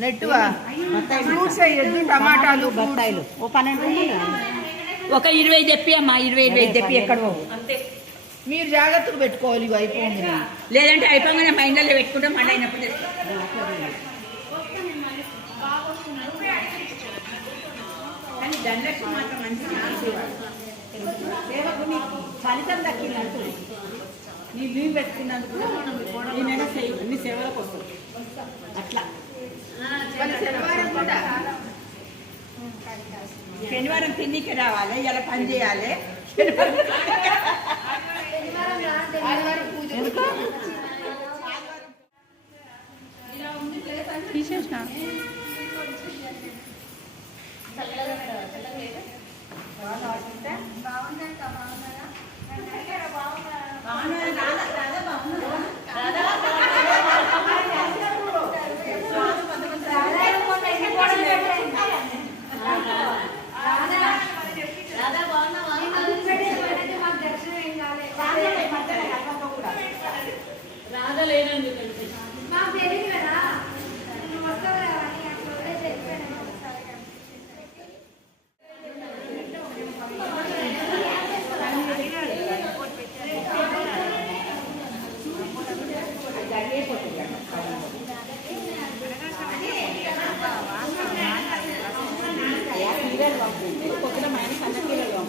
నెట్టువా? Fruits టమాటాలు బత్తాయిలు ఓ పన్నెండు. ఒక ఇరవై చెప్పి అమ్మా ఇరవై ఇరవై చెప్పి ఎక్కడ. మీరు జాగ్రత్తగా పెట్టుకోవాలి ఇవి అయిపోయింది. లేదంటే అయిపోగానే మా ఇంట్లో పెట్టుకుంటాం మళ్ళీ అయినప్పుడు దండలక్ష్మి మాత్రం మంచి ఫలితం దక్కిందంటూ నీ లీవ్ పెట్టుకున్నందుకు ఈ నెల సేవ నీ సేవలకు వస్తుంది అట్లా. శనివారం కూడా. శనివారం తిండికి రావాలి ఇలా పని చేయాలి. పొద్దున మైనస్ అన్న కిలోలు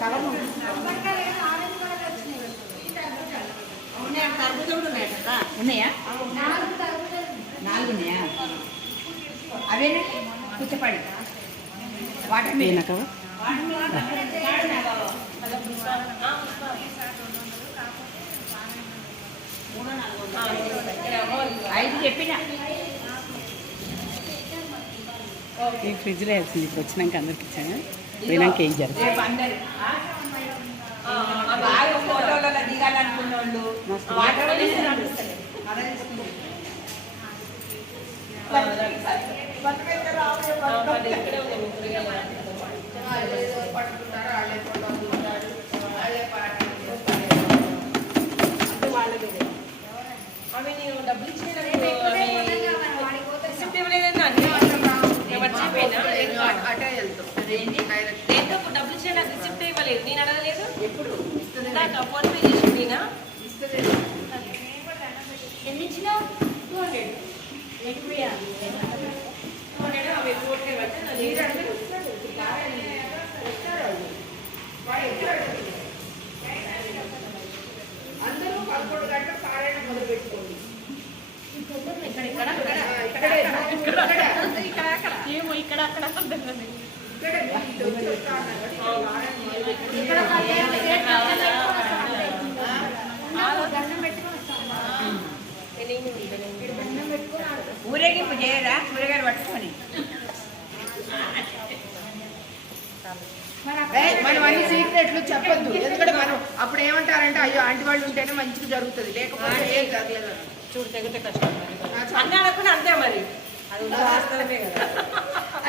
కవర్ ఉన్నాయి నాలుగు ఉన్నాయా? అవేనా? కూర్చోపడి. వాటర్ మీద కవర్? ఐదు చెప్పినా. ఈ ఫ్రిడ్జ్లో వేసింది ఇప్పుడు వచ్చినాక అందరికి ఇచ్చాను. పోయినాక ఏం జరుగుతుంది? వాళ్ళు వాటర్ పట్టుకుంటారు వాళ్ళే దిగుతారు వాళ్ళే చేస్తారు. ఆమె నేను డబ్బులు అప్పుడు డబ్బులు ఇచ్చిన నాకు రిసిప్ట్ ఇవ్వలేదు నేను అడగలేదు ఎప్పుడు ఫోన్ పే చేసి టూ హండ్రెడ్ టూ హండ్రెడ్ పడితే నాది అందరూ పదకొండు గంటలకు పారాయణ మొదలు పెట్టుకోండి ఇక్కడ ఇక్కడ ఇక్కడే. ఇక్కడ ఏమో ఇక్కడ అక్కడ ఇక్కడే ఇటు వచ్చి వస్తా అన్నారు కదా, ఇక్కడ పారాయణ మొదలు పెట్టుకోండి. ఇక్కడ పదిహేను సేట్ దండం పెట్టుకొని వస్తాం. ఉన్నాము, దండం పెట్టుకొని వస్తాం. ఇక్కడ దండం పెట్టుకొని ఆడుతాం. కూరగాయలు పట్టుకొని. మనం అన్ని సీక్రెట్లు చెప్పొద్దు. ఎందుకంటే మనం అప్పుడు ఏమంటారంటే అయ్యో ఆంటీ వాళ్ళు ఉంటేనే మంచిగా జరుగుతుంది. లేకపోతే ఏం జరగలేదు. చూడు తెగితే కష్టం. అన్నీ అంతే మరి. అది వాస్తవమే కదా.